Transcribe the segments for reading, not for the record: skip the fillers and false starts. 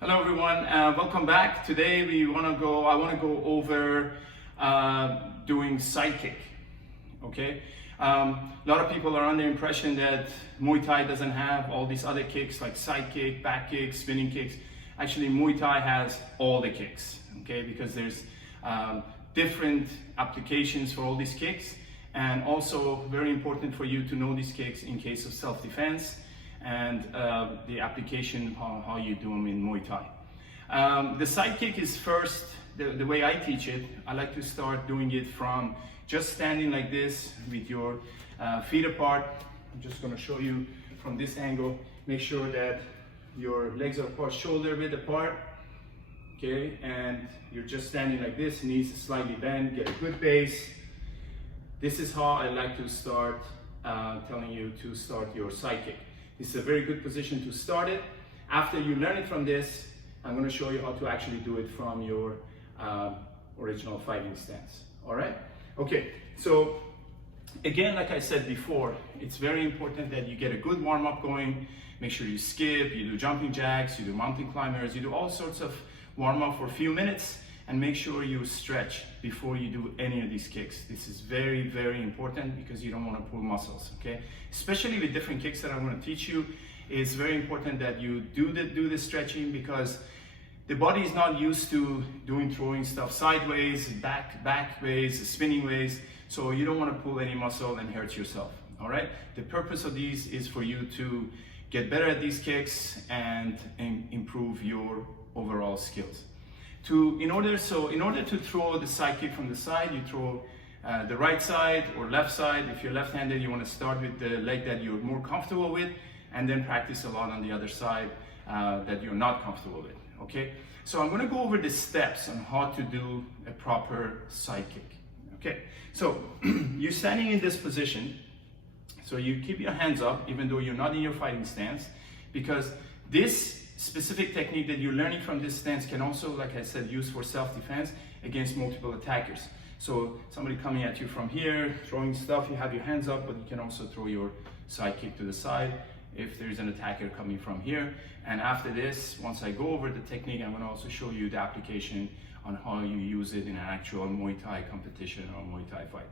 Hello everyone, welcome back. Today I want to go over doing side kick. Okay, a lot of people are under the impression that Muay Thai doesn't have all these other kicks like side kick, back kick, spinning kicks. Actually, Muay Thai has all the kicks. Okay, because there's different applications for all these kicks, and also very important for you to know these kicks in case of self-defense and the application how you do them in Muay Thai. The side kick is first, the way I teach it, I like to start doing it from just standing like this with your feet apart. I'm just going to show you from this angle. Make sure that your legs are apart, shoulder width apart. Okay, and you're just standing like this, knees slightly bent, get a good base. This is how I like to start telling you to start your side kick. It's a very good position to start it. After you learn it from this, I'm going to show you how to actually do it from your original fighting stance. All right? Okay, so again, like I said before, it's very important that you get a good warm-up going. Make sure you skip, you do jumping jacks, you do mountain climbers, you do all sorts of warm-up for a few minutes, and make sure you stretch before you do any of these kicks. This is very, very important because you don't want to pull muscles, okay? Especially with different kicks that I'm going to teach you, it's very important that you do the stretching because the body is not used to throwing stuff sideways, back ways, spinning ways, so you don't want to pull any muscle and hurt yourself, all right? The purpose of these is for you to get better at these kicks and improve your overall skills. In order to throw the side kick from the side, you throw the right side or left side. If you're left-handed, you want to start with the leg that you're more comfortable with, and then practice a lot on the other side that you're not comfortable with. Okay, so I'm going to go over the steps on how to do a proper side kick. Okay, so you're standing in this position, so you keep your hands up even though you're not in your fighting stance, because this specific technique that you're learning from this stance can also, like I said, use for self-defense against multiple attackers. So somebody coming at you from here, throwing stuff, you have your hands up, but you can also throw your side kick to the side if there's an attacker coming from here. And after this, once I go over the technique, I'm going to also show you the application on how you use it in an actual Muay Thai competition or Muay Thai fight.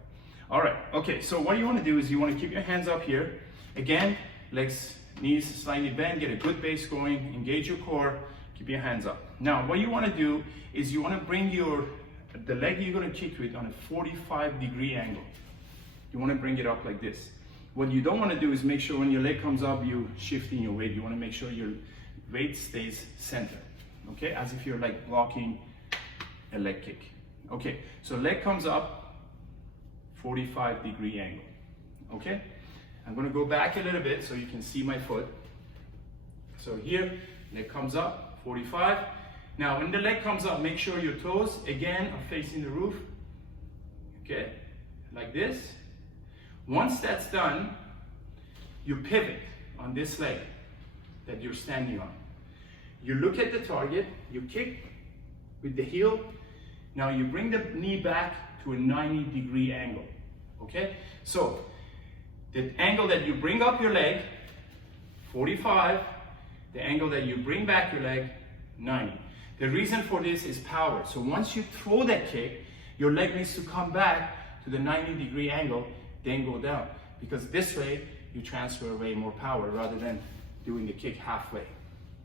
All right, okay, so what you want to do is you want to keep your hands up here. Again, legs, knees slightly bent, get a good base going, engage your core, keep your hands up. Now, what you want to do is you want to bring the leg you're going to kick with on a 45-degree angle. You want to bring it up like this. What you don't want to do is make sure when your leg comes up, you're shifting your weight. You want to make sure your weight stays centered, okay? As if you're like blocking a leg kick. Okay, so leg comes up, 45-degree angle, okay? I'm going to go back a little bit so you can see my foot. So here, leg comes up, 45. Now, when the leg comes up, make sure your toes, again, are facing the roof. Okay, like this. Once that's done, you pivot on this leg that you're standing on. You look at the target, you kick with the heel. Now you bring the knee back to a 90-degree angle. Okay, so the angle that you bring up your leg, 45, the angle that you bring back your leg, 90. The reason for this is power. So once you throw that kick, your leg needs to come back to the 90-degree angle, then go down. Because this way, you transfer way more power rather than doing the kick halfway.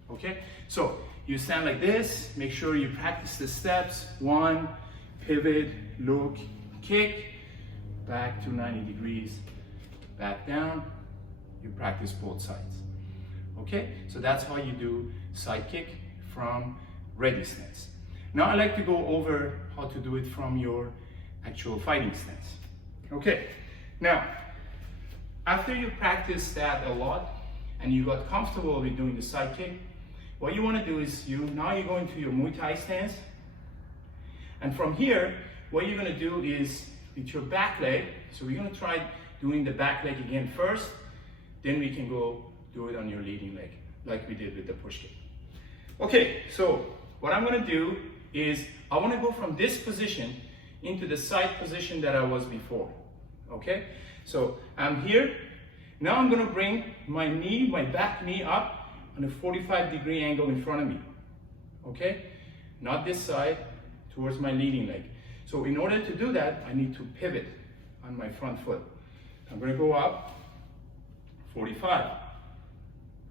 Okay? So you stand like this, make sure you practice the steps. 1, pivot, look, kick, back to 90 degrees. Back down, you practice both sides. Okay, so that's how you do side kick from ready stance. Now I like to go over how to do it from your actual fighting stance. Okay, now after you practice that a lot and you got comfortable with doing the side kick, what you want to do is now you go into your Muay Thai stance, and from here what you're going to do is with your back leg, so we're going to try doing the back leg again first, then we can go do it on your leading leg, like we did with the push kick. Okay, so what I'm gonna do is, I wanna go from this position into the side position that I was before, okay? So I'm here, now I'm gonna bring my back knee up on a 45-degree angle in front of me, okay? Not this side, towards my leading leg. So in order to do that, I need to pivot on my front foot. I'm gonna go up 45,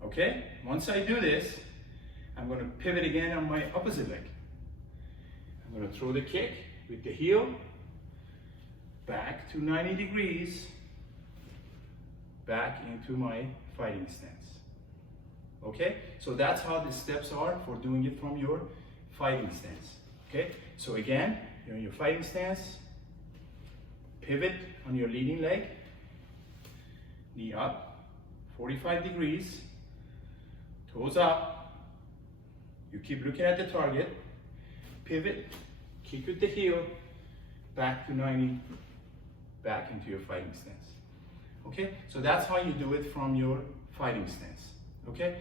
okay? Once I do this, I'm gonna pivot again on my opposite leg. I'm gonna throw the kick with the heel, back to 90 degrees, back into my fighting stance. Okay, so that's how the steps are for doing it from your fighting stance. Okay, so again, you're in your fighting stance, pivot on your leading leg, knee up, 45 degrees, toes up, you keep looking at the target, pivot, kick with the heel, back to 90, back into your fighting stance. Okay, so that's how you do it from your fighting stance. Okay,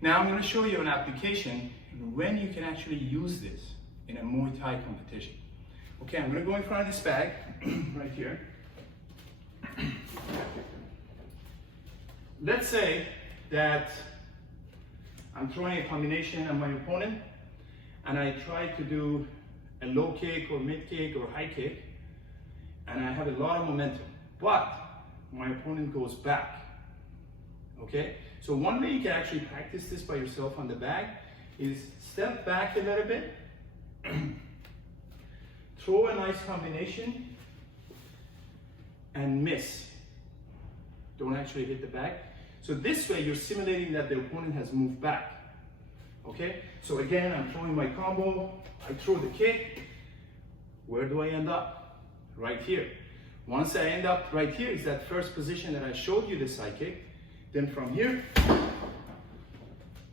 now I'm going to show you an application when you can actually use this in a Muay Thai competition. Okay, I'm going to go in front of this bag right here. Let's say that I'm throwing a combination on my opponent and I try to do a low kick or mid kick or high kick and I have a lot of momentum, but my opponent goes back. Okay, so one way you can actually practice this by yourself on the bag is step back a little bit, throw a nice combination and miss. Don't actually hit the bag. So this way you're simulating that the opponent has moved back. Okay, so again, I'm throwing my combo, I throw the kick. Where do I end up? Right here. Once I end up right here is that first position that I showed you, the side kick. Then from here,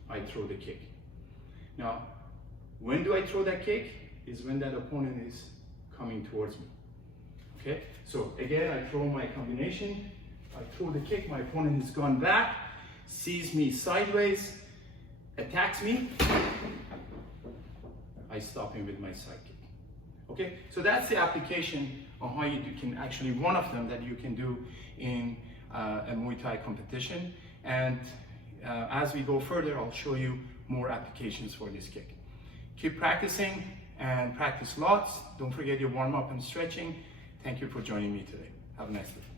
I throw the kick. Now, when do I throw that kick? Is when that opponent is coming towards me. Okay, so again, I throw my combination, I throw the kick, my opponent has gone back, sees me sideways, attacks me, I stop him with my side kick. Okay, so that's the application on how you can actually, one of them that you can do in a Muay Thai competition. And as we go further, I'll show you more applications for this kick. Keep practicing and practice lots. Don't forget your warm up and stretching. Thank you for joining me today. Have a nice day.